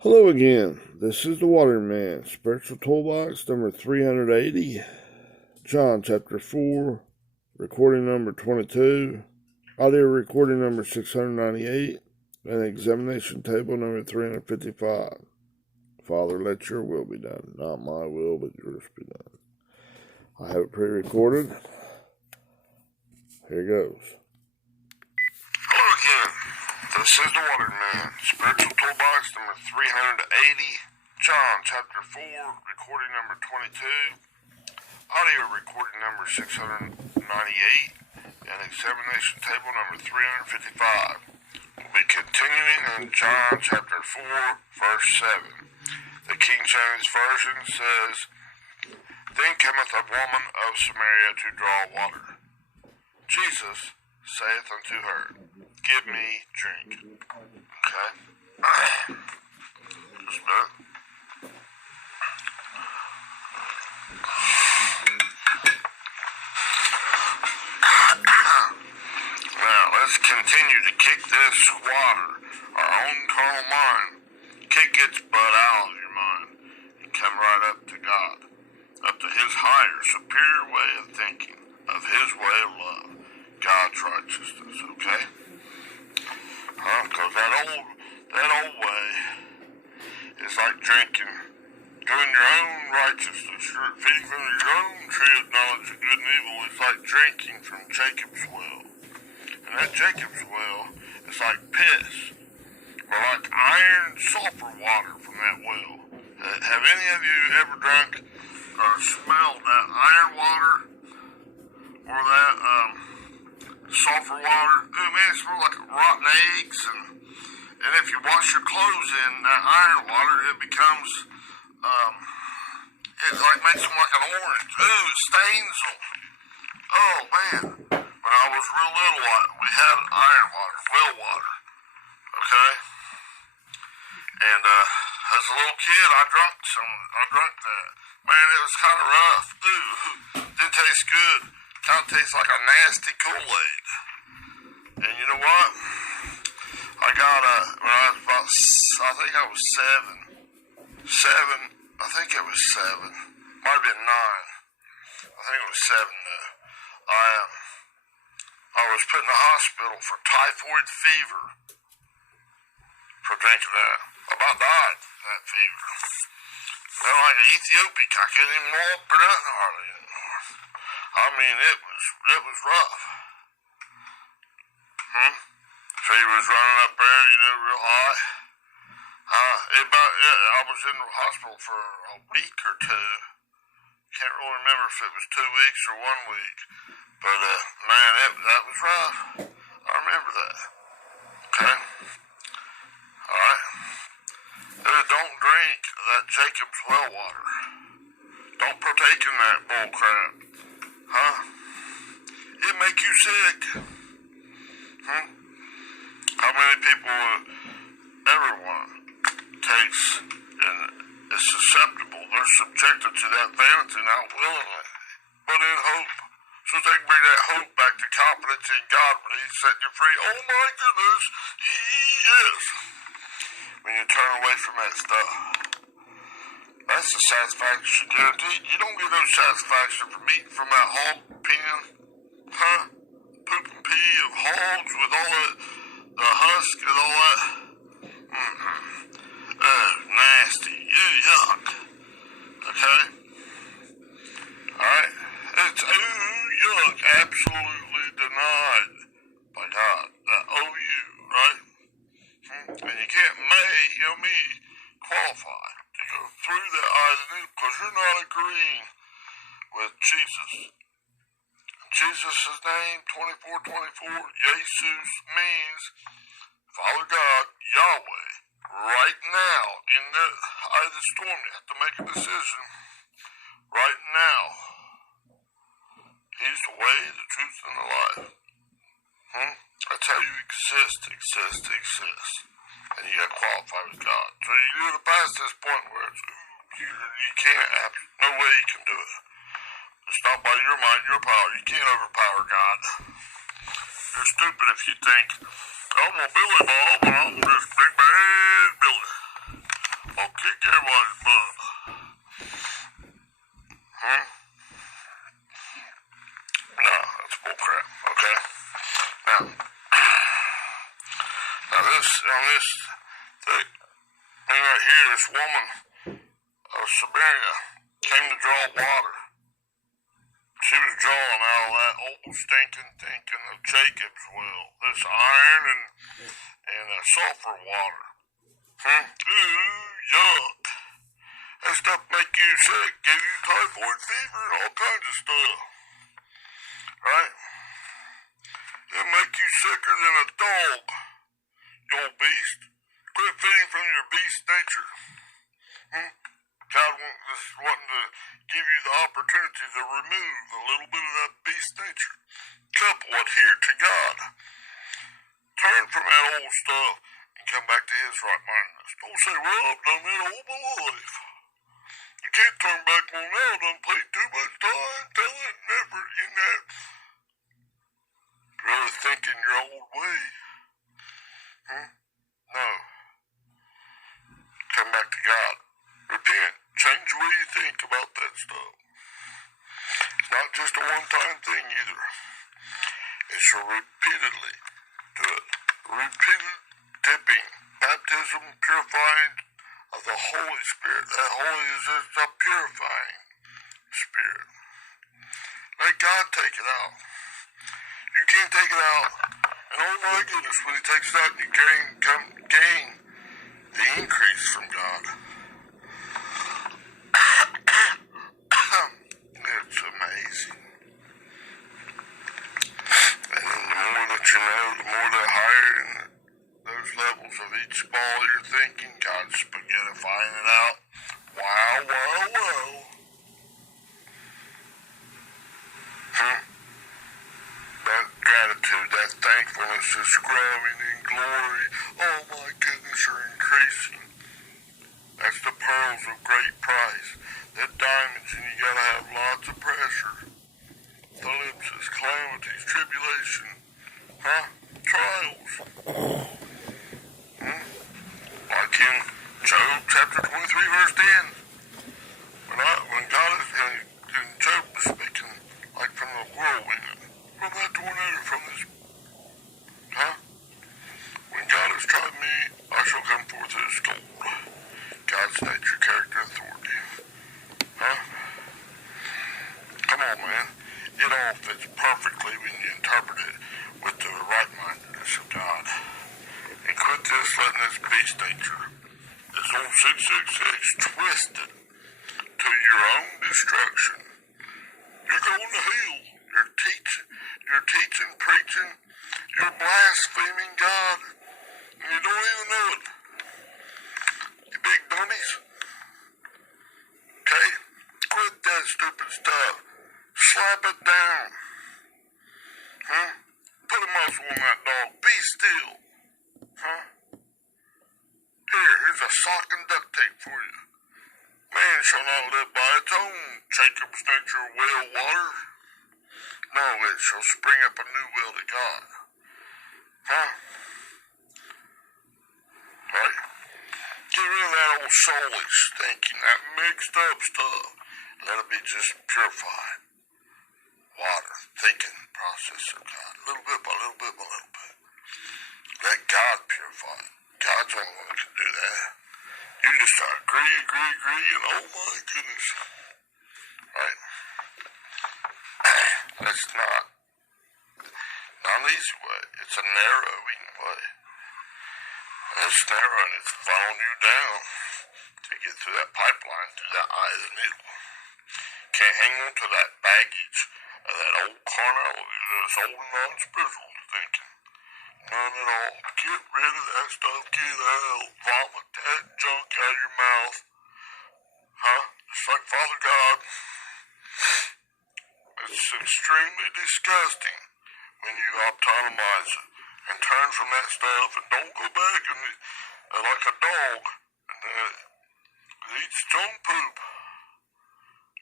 Hello again. This is the Waterman, Spiritual Toolbox number 380, John chapter 4, recording number 22, audio recording number 698, and examination table number 355. Father, let your will be done. Not my will, but yours be done. I have it pre-recorded. Here goes. Hello again. This is the Waterman, Spiritual Toolbox number 380, John chapter 4, recording number 22, audio recording number 698, and examination table number 355. We'll be continuing in John chapter 4, verse 7. The King James Version says, Then cometh a woman of Samaria to draw water. Jesus saith unto her, Give me drink. Okay? Just a minute. Now, let's continue to kick this water, our own carnal mind. Kick its butt out of your mind and come right up to God, up to His higher, superior way of thinking, of His way of love, God's righteousness, okay? Because that old way is like drinking, doing your own righteousness, feeding from your own tree of knowledge of good and evil. It's like drinking from Jacob's well. And that Jacob's well is like piss, or like iron sulfur water from that well. Have any of you ever drunk or smelled that iron water or that sulfur water? Ooh, man, it smells like rotten eggs, and if you wash your clothes in that iron water, it becomes, it like makes them like an orange. Ooh, it stains them. Oh, man. When I was real little, we had iron water, well water, okay? And as a little kid, I drank that. Man, it was kind of rough. Ooh, didn't taste good. Kind of tastes like a nasty Kool-Aid. And you know what? I got when I was about, I think I was seven. I think it was 7. Might have been 9. I think it was 7 though. I was put in the hospital for typhoid fever for drinking that. I about died from that fever. Felt like an Ethiopic. I couldn't even walk or nothing hardly anymore. I mean, it was rough. Fever was running up there, real high. I was in the hospital for a week or two. Can't really remember if it was 2 weeks or 1 week. But, man, that was rough. I remember that. Okay? Alright? Don't drink that Jacob's well water. Don't partake in that bull crap. It make you sick. How many people, everyone takes and is susceptible. They're subjected to that vanity not willingly, but in hope. So they can bring that hope back to confidence in God when He set you free. Oh my goodness, yes. When you turn away from that stuff, that's the satisfaction guaranteed. You don't get no satisfaction from eating from that hog pen, poop and pee of hogs with all that, the husk and all that. Nasty. Yuck. Okay? Alright? It's yuck. Absolutely denied by God. That OU, right? And you can't qualify to go through that eye of the needle because you're not agreeing with Jesus. Jesus' name, 24:24, Jesus means Father God, Yahweh. Right now, in the eye of the storm, you have to make a decision. Right now, He's the way, the truth, and the life. That's how you exist. And you got to qualify with God. So you get past this point where you can't, no way you can do it. It's not by your might, your power. You can't overpower God. You're stupid if you think, I'm gonna Billy Bob and I'm just big bad Billy. thick. And right here, this woman of Samaria came to draw water. She was drawing out of that old stinking thinking of Jacob's well, this iron and sulfur water. Ooh, yuck. That stuff make you sick, give you typhoid fever and all kinds of stuff. Right? It'll make you sicker than a dog, you old beast. Quit feeding from your beast nature. God is wanting to give you the opportunity to remove a little bit of that beast nature. Couple adhere to God. Turn from that old stuff and come back to His right-mindedness. Don't say, well, I've done that all my life. You can't turn back on now. I done played too much time, talent, and effort in that. Really thinking your old way. No. Come back to God. Repent. Change the way you think about that stuff. It's not just a one-time thing either. It's a repeatedly do it. Repeated dipping. Baptism purifying of the Holy Spirit. That Holy is a purifying Spirit. Let God take it out. You can't take it out. And oh my goodness, when He takes it out, you gain the increase from God. It's amazing. And then the more that you know, the more that higher in those levels of each ball you're thinking, God's spaghettifying it out. Wow, wow, wow. That gratitude, that thankfulness is growing in glory. Oh my goodness, you're increasing. That's the pearls of great price. They're diamonds, and you gotta have lots of pressure. Ellipses, calamities, tribulation, trials. Like in Job chapter 23, verse 10. When God is, and Job was speaking like from the whirlwind, from that tornado, from this, when God has tried me, I shall come forth as gold. God's nature, character, authority. Come on, man. It all fits perfectly when you interpret it with the right-mindedness of God. And quit this letting this beast nature, this old 666, twisted to your own destruction. You're going to hell. You're teaching, preaching. You're blaspheming God. And you don't even know it. You big dummies. Okay? Quit that stupid stuff. Slap it down. Put a muzzle on that dog. Be still. Here's a sock and duct tape for you. Man shall not live by its own. Jacob's nature well water. No, it shall spring up a new will to God. Right? Get rid of that old soulish thinking, that mixed up stuff. Let it be just purified. Water, thinking process of God. Little bit by little bit by little bit. Let God purify it. God's the only one that can do that. You just start agree, and oh my goodness. Right? That's not an easy way. It's a narrowing way. It's narrow and it's following you down to get through that pipeline, through that eye of the needle. Can't hang on to that baggage of that old carnality, this old non-spiritual thinking. None at all. Get rid of that stuff. Get out. Vomit that junk out of your mouth. Just like Father God. It's extremely disgusting when you autonomize it and turn from that stuff and don't go back and like a dog and eats its own poop,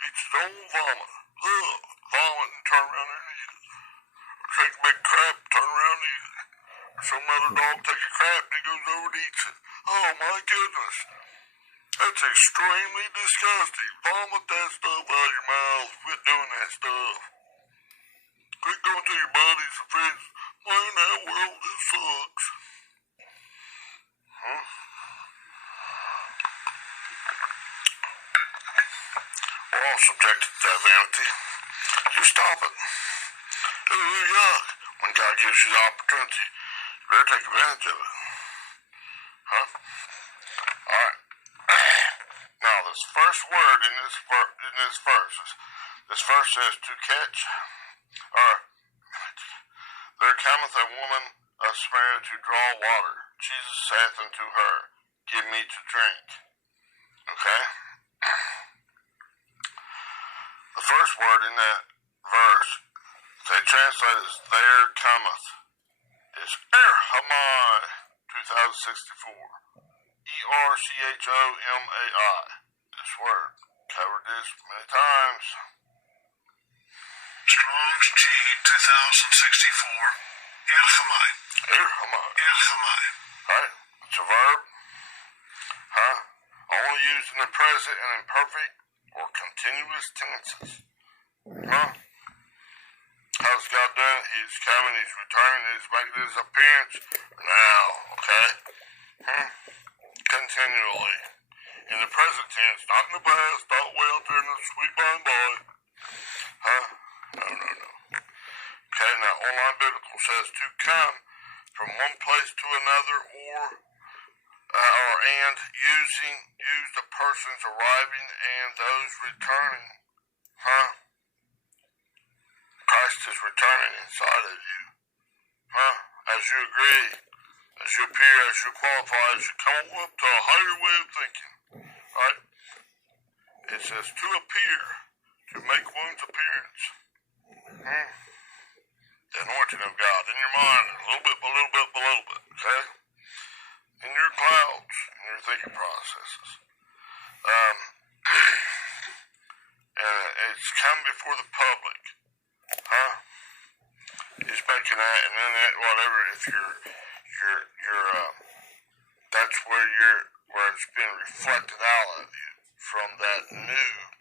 eats its own vomit. Vomit and turn around and eat it. Or take a big crap, turn around and eat it. Or some other dog take a crap and he goes over and eats it. Oh my goodness. That's extremely disgusting. Vomit that stuff out of your mouth. Quit doing that stuff. Quit going to your buddies and friends. Man, that world, it sucks. don't subject it to that vanity. You stop it. Ooh, yuck. When God gives you the opportunity, you better take advantage of it. Huh? Alright. Now, this first word in this verse says to catch, or there cometh a woman of Samaria to draw water. Jesus saith unto her, give me to drink. Okay? The first word in that verse, they translate as there cometh, is Erhamai 2064. ERCHOMAI. This word. Covered this many times. Strong's G 2064. Erhamai. Erhamai. Erhamai. Right? It's a verb. Huh? Only used in the present and imperfect or continuous tenses. Huh? How's God done it? He's coming, he's returning, he's making his appearance now, okay? Continually. In the present tense, not in the past, not way out there in the sweet by and by. Huh? No. Okay, now online biblical says to come from one place to another and use the persons arriving and those returning. Huh? Christ is returning inside of you. Huh? As you agree, as you appear, as you qualify, as you come up to a higher way of thinking. Right? It says to appear, to make one's appearance. The anointing of God in your mind, a little bit, okay? In your clouds, in your thinking processes. And it's come before the public. Huh? He's making that, and then that, whatever, if you're that's where it's been reflected out of you from that new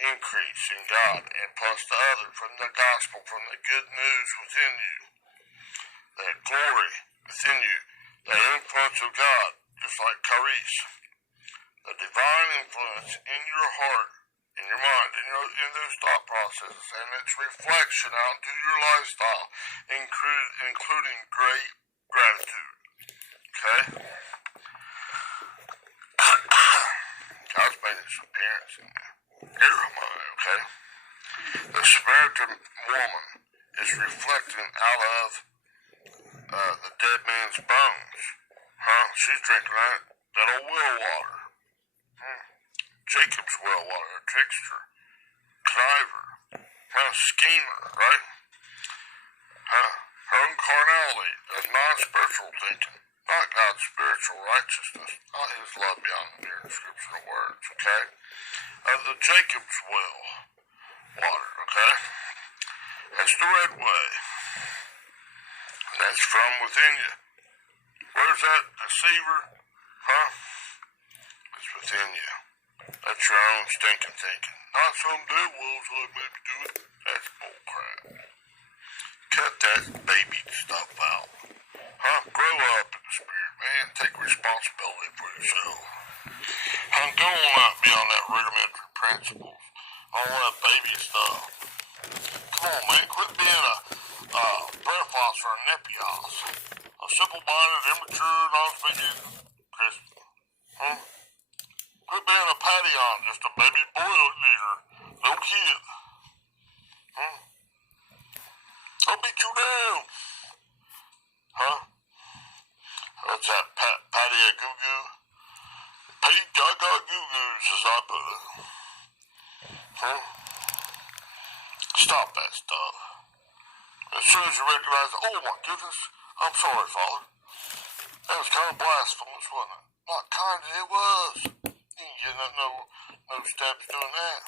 increase in God, and plus the other, from the gospel, from the good news within you, that glory within you, that influence of God, just like Charis, the divine influence in your heart, in your mind, in those thought processes, and its reflection out into your lifestyle, including great gratitude. Okay? God's made his appearance in there. Okay? The Samaritan woman is reflecting out of the dead man's bones. Huh? She's drinking that old well water. Jacob's well water, a trickster, conniver, schemer, right? Her own carnality, of non-spiritual thinking, not God's spiritual righteousness, not his love beyond the mere description of words, okay? The Jacob's well water, okay? That's the red way. And that's from within you. Where's that deceiver? Huh? It's within you. That's your own stinking thinking. Not some dead wolves like maybe do it. That's bullcrap. Cut that baby stuff out. Huh? Grow up in the spirit, man. Take responsibility for yourself. Huh? Go on out beyond that rudimentary principles. All that baby stuff. Come on, man. Quit being a breathless or a nepios. A simple-minded, immature, non-speaking Christian. Huh? Quit being a patty-on, just a baby boy leader. No kid. I'll beat you down. Huh? What's that, patty-a-goo-goo? Pee-ga-ga-goo-goos, as I put it. Huh? Stop that stuff. As soon as you recognize it, oh my goodness, I'm sorry, Father. That was kind of blasphemous, wasn't it? Not kind of, it was. You ain't getting no steps doing that.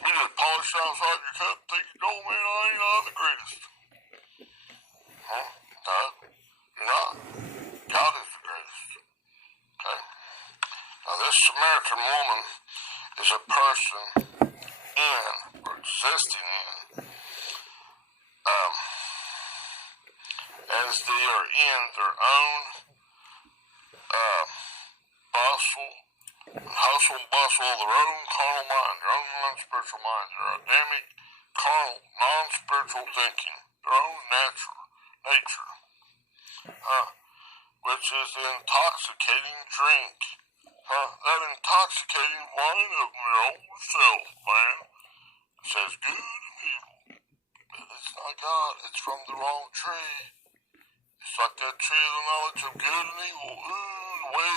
You just polish outside your cup and think, oh man, I ain't the greatest. Huh? No, you're not. God is the greatest. Okay? Now this Samaritan woman is a person in, or existing in, as they are in their own hustle and bustle counsel of their own carnal mind, their own non-spiritual mind, their Adamic, carnal, non-spiritual thinking, their own nature, which is the intoxicating drink. That intoxicating wine of their own self, man. It says good and evil. But it's not God, it's from the wrong tree. It's like that tree of the knowledge of good and evil.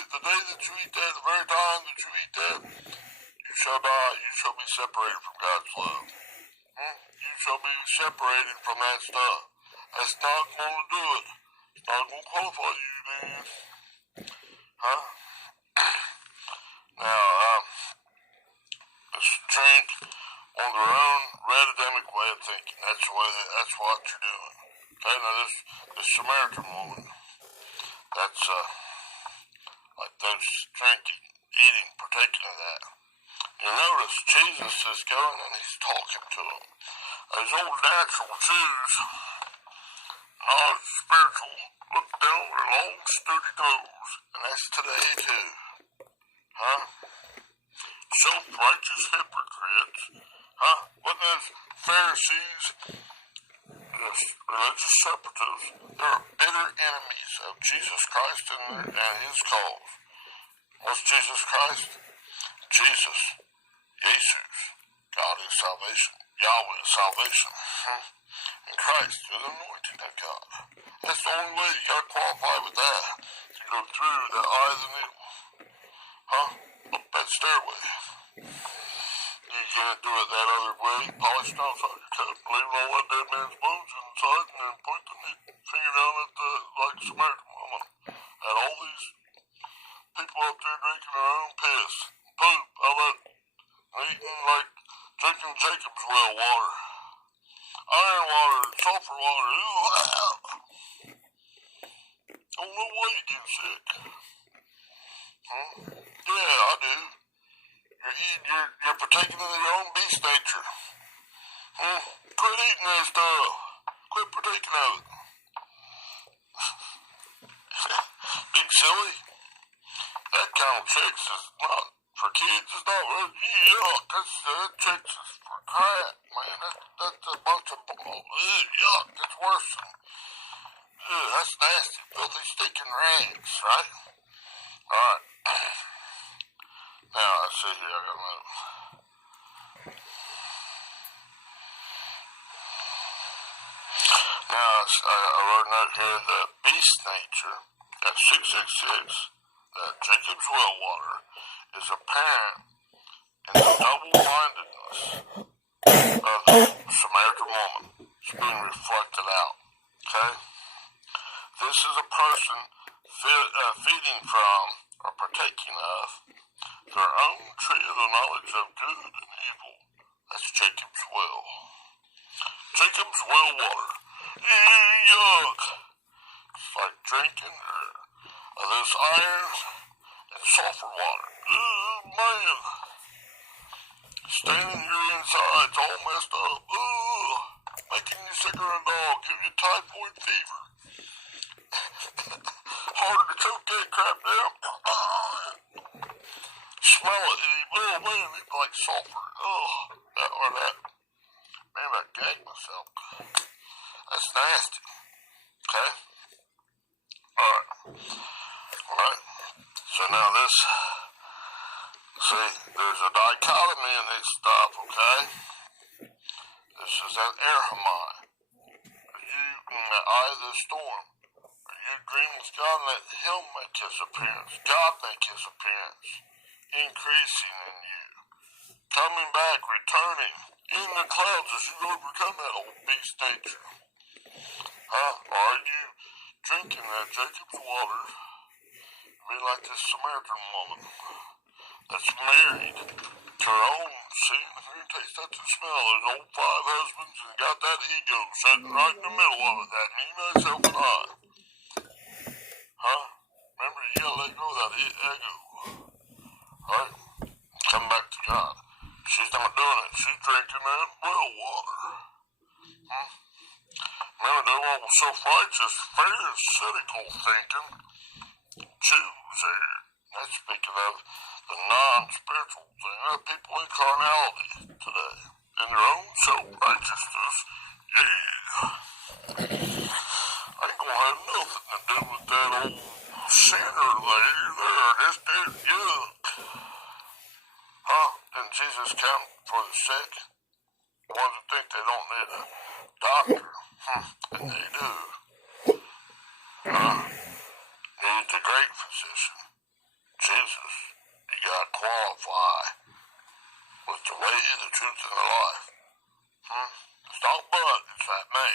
The day that you eat that, the very time that you eat that, you shall die. You shall be separated from God's love. You shall be separated from that stuff. That's not going to do it. It's not going to qualify you, man. Now, this drink on their own red Adamic way of thinking. That's what you're doing. Okay, now this Samaritan woman, that's like those drinking, eating, partaking of that. You notice Jesus is going and he's talking to them. Those old natural Jews, non-spiritual, look down their long, sturdy toes, and that's today too. Self-righteous hypocrites. Wasn't those Pharisees, religious separatists, they're bitter enemies of Jesus Christ and his cause. What's Jesus Christ? Jesus. Jesus. God is salvation. Yahweh is salvation. And Christ is the anointing of God. That's the only way you got to qualify with that. To go through the eye of the needle. Up that stairway. You can't do it that other way. Polish it outside your cup, leave all that dead man's bones inside, and then point the finger down at the, like Samaritan woman. And all these people up there drinking their own piss, poop, all that, eating like drinking Jacob's well water, iron water, sulfur water. Don't know why you get sick. Yeah, I do. You're partaking of your own beast nature. Quit eating that stuff. Quit partaking of it. Big silly. That kind of chicks is not for kids. It's not really yuck. That chicks is for crap, man. That's a bunch of yuck. That's worse than that's nasty, filthy, stinking rags, right? All right. Now, let's see here. I gotta move. Now, I wrote a note here that beast nature, at 666, that Jacob's well water, is apparent in the double-mindedness of the Samaritan woman. It's being reflected out. Okay? This is a person feeding from or partaking of their own tree of the knowledge of good and evil. That's Jacob's well. Jacob's well water. Yuck. It's like drinking this iron and sulfur water. Man. Staining your insides all messed up. Making you sicker than a dog. Give you typhoid fever. Harder to choke that crap down. Smell it. Oh man, it's like sulfur. That or that. Man, I gagged myself. That's nasty. Okay? Alright. So now this, see, there's a dichotomy in this stuff, okay? This is that Erhamai. Are you in the eye of the storm? Are you agreeing with God? Let Him make His appearance. God make His appearance. Increasing in you. Coming back, returning in the clouds as you overcome that old beast nature. Are you drinking that Jacob's water? Be like this Samaritan woman that's married to her own sin. If you taste that to smell, there's old 5 husbands and got that ego sitting right in the middle of it, that me, myself, and I. Remember, you gotta let go of that ego. Alright? Come back to God. She's not doing it. She's drinking that well water. Remember, they're all self-righteous, pharisaical thinking. Jews there. That's speaking of the non-spiritual thing. carnality today, in their own self-righteousness. Yeah. I ain't gonna have nothing to do with that old sinner there. That's that yuck. Huh? Didn't Jesus come for the sick? Ones that think they don't need a doctor. And they do. Huh? Need the great physician. Jesus. You gotta qualify with the way, the truth, and the life. It's not but, it's that me.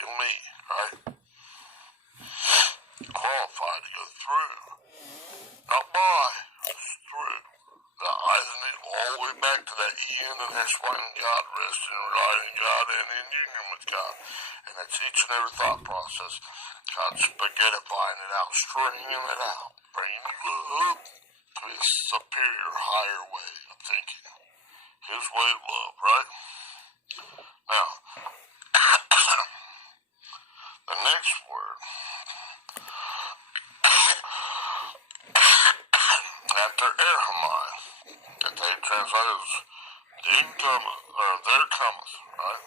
You and me, right? Qualified to go through. Not by, it's through. The eyes and it all the way back to that Ian and that's when God resting and riding God and in union with God. And that's each and every thought process. God spaghettifying it out, stringing it out, bringing you up to his superior, higher way of thinking. His way of love, right? Now, the next word, after Erhamai, that they translate as then cometh, or there cometh, right?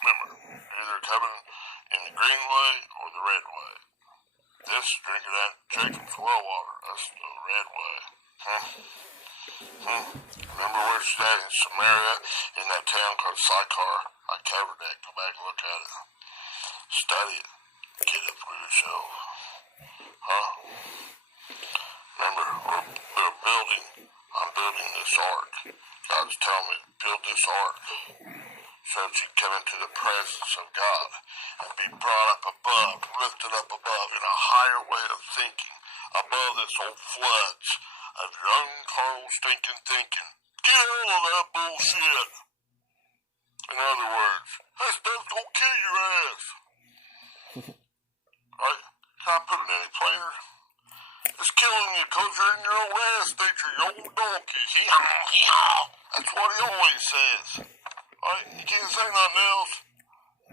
Remember, either coming in the green way or the red way. This drinking that Jacob's well water, that's the red way. Remember where she's at in Samaria, in that town called Sychar? I covered that, go back and look at it. Study it. Get it for yourself. Huh? Remember, we're building. I'm building this ark. God's telling me to build this ark so that you come into the presence of God and be brought up above, lifted up above in a higher way of thinking, above this old floods of your own carnal stinking thinking. Get out of that bullshit. In other words, that stuff's gonna kill your ass. Right? Can I put it any plainer? It's killing you because you're in your own ass, nature, your old donkey. Hee-haw, hee-haw. That's what he always says. Right? You can't say nothing else.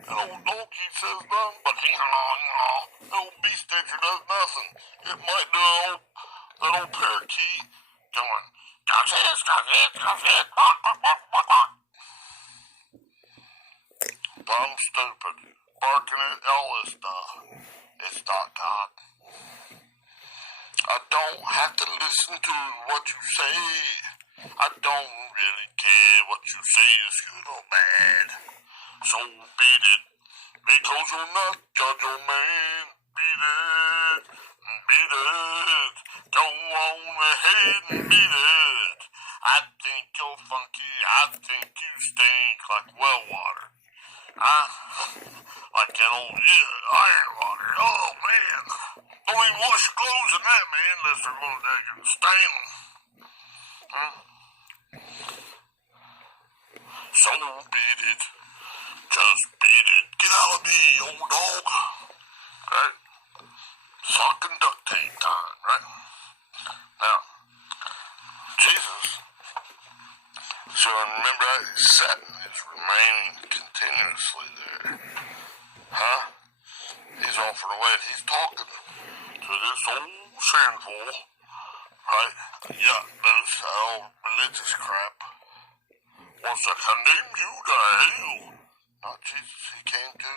That old donkey says nothing, but hee-haw, hee-haw. The old beast nature does nothing. It might do that old parakeet going, gosh, bark, bark, bark, bark, bark. Dumb, stupid, barking at all this stuff. It's not God. I don't have to listen to what you say. I don't really care what you say is good or bad. So beat it, because you're not God, your man. Beat it, beat it. Go on ahead and beat it. I think you're funky, I think you stink like well water. Like that old iron water. Oh man. Don't even wash your clothes in that, man, unless they're going to stain them. So beat it. Just beat it. Get out of me, old dog. Right? Sock and duct tape time, right? Now, Jesus. So remember how he's sitting, he's remaining continuously there. Huh? He's offering away. He's talking to this old sinful, right? Yeah, this old religious crap wants to condemn you to hell. Not Jesus. He came to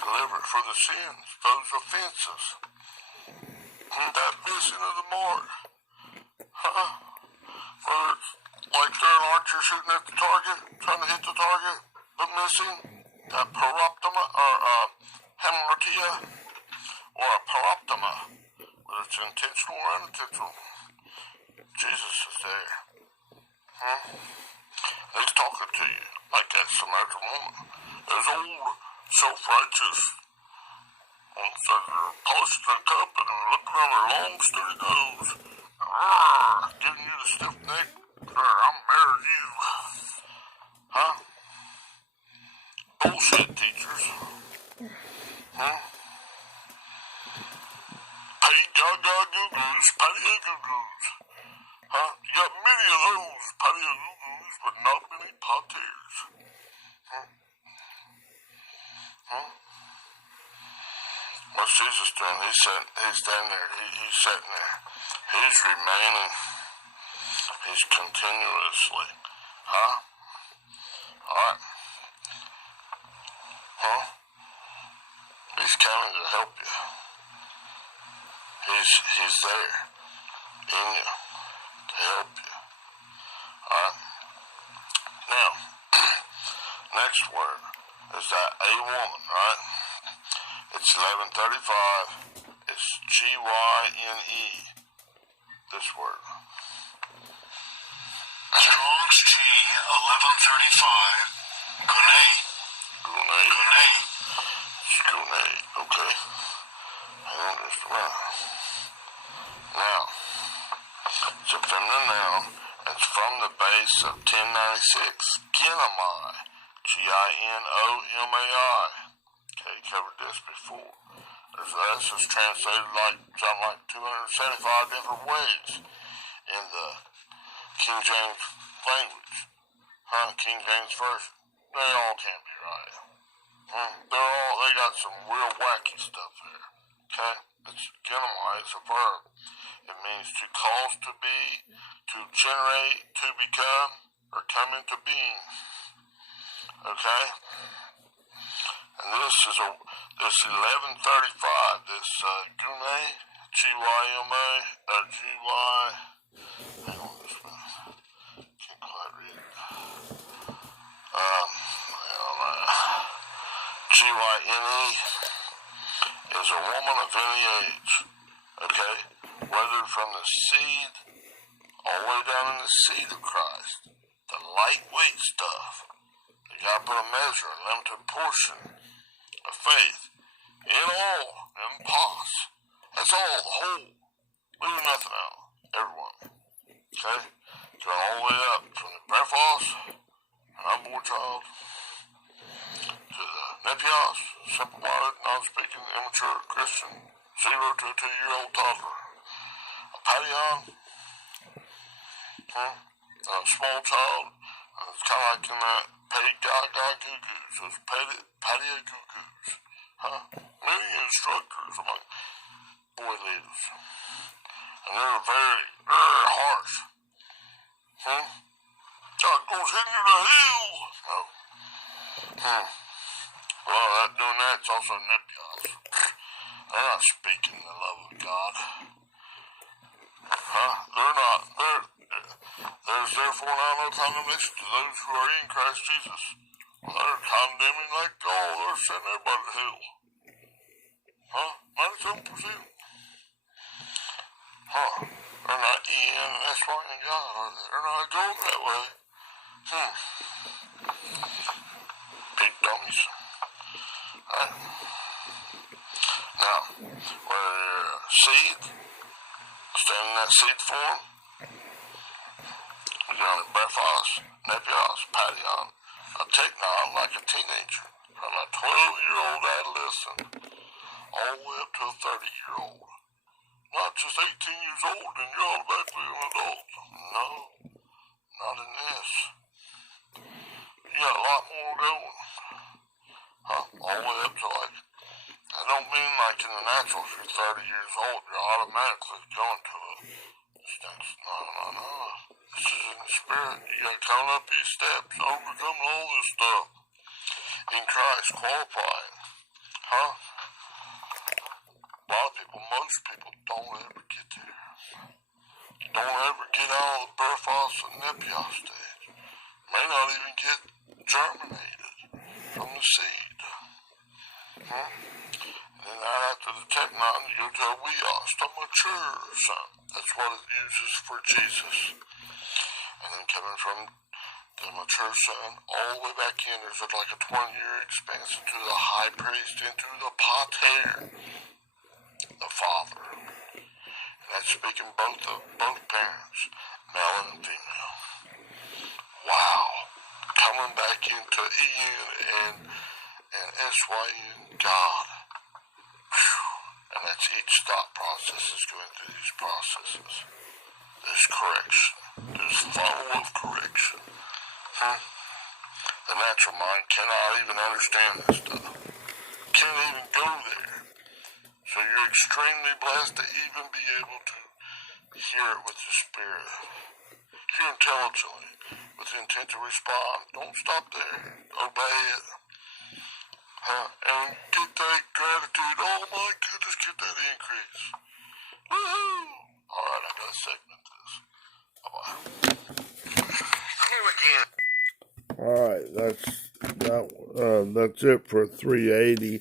deliver for the sins, those offenses. That missing of the mark. Huh? Whether it's like they're an archer shooting at the target, trying to hit the target, but missing that paroptoma, or hamartia, or a paroptoma, whether it's intentional or unintentional. Jesus is there. He's talking to you like that Samaritan woman. There's old self-righteous ones that are polishing their cup and are looking on their long, sturdy nose, giving you the stiff neck. I'm marrying you. Huh? Bullshit teachers. Hey, gaga goo-goos, patty goo-goos. Huh? You got many of those patty goo-goos, but not many pateers. What's Jesus doing? He's standing there. He's sitting there. He's remaining He's continuously. Huh? Alright. Huh? He's coming to help you. He's there in you to help you. Alright? Now, next word is that a woman, right? It's 11:35. It's G-Y-N-E. This word. Strong's G 1135. Gune. Gune. Okay. Hang on just a minute. Now, it's a feminine noun. It's from the base of 1096. Ginomai. Ginomai. Okay, covered this before. This is translated like something like 275 different ways in the King James language. King James Version. They all can't be right. They got some real wacky stuff there. Okay? It's ginomai, it's a verb. It means to cause to be, to generate, to become, or come into being. Okay? And this is 11:35. This Gune, G-Y-M-A, G-Y. Hang on this minute. Can't quite read it. G-Y-N-E is a woman of any age. Okay? Whether from the seed all the way down in the seed of Christ. The lightweight stuff. You gotta put a measure, a limited portion of faith. In all, in pos. That's all, the whole. Leaving nothing out. Everyone. Okay? Going all the way up from the brephos, an unborn child, to the nepios, simple-minded, non-speaking, immature Christian, 0 to a 2-year-old toddler. A padion, a small child, and it's kind of like in that goo-goos, those patio goo-goos. Many instructors are like boy leaders. And they're very, very harsh. God goes into the hill. No. Well, doing that's also nepios. They're not speaking the love of God. They're not. There's therefore now no condemnation to those who are in Christ Jesus. They're condemning like God. They're sending everybody to hell. 97%. They're not in and that's why in God, are they? They're not going that way. Big dummies. Right? Now, where seed, stand in that seed form, we're down at brephos, nepios, padion, a technon like a teenager, from a 12-year-old adolescent all the way up to a 30-year-old. Not just 18 years old and you're automatically an adult. No, not in this. You got a lot more going. All the way up to like, I don't mean like in the natural, if you're 30 years old, you're automatically going to it. No. This is in the spirit. You gotta count up these steps, overcome all this stuff. In Christ, qualifying. A lot of people, most people don't ever get there. Don't ever get out of the brephos and nepios stage. May not even get germinated from the seed. And then right after the technon, you go to a weos, the mature son. That's what it uses for Jesus. And then coming from the mature son all the way back in, there's like a 20-year expansion to the high priest, into the pater, the father. And that's speaking both parents, male and female. Wow. Coming back into En and Syn, God. Whew. And that's each thought process is going through these processes. There's correction. There's follow-up correction. The natural mind cannot even understand this stuff. Can't even go there. So you're extremely blessed to even be able to hear it with the Spirit. Hear intelligently with the intent to respond. Don't stop there. Obey it. And get that gratitude. Oh my goodness, get that increase. Woohoo! Alright, I gotta segment this. Bye-bye. Here again. Alright, that's it for 380,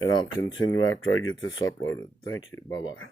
and I'll continue after I get this uploaded. Thank you. Bye-bye.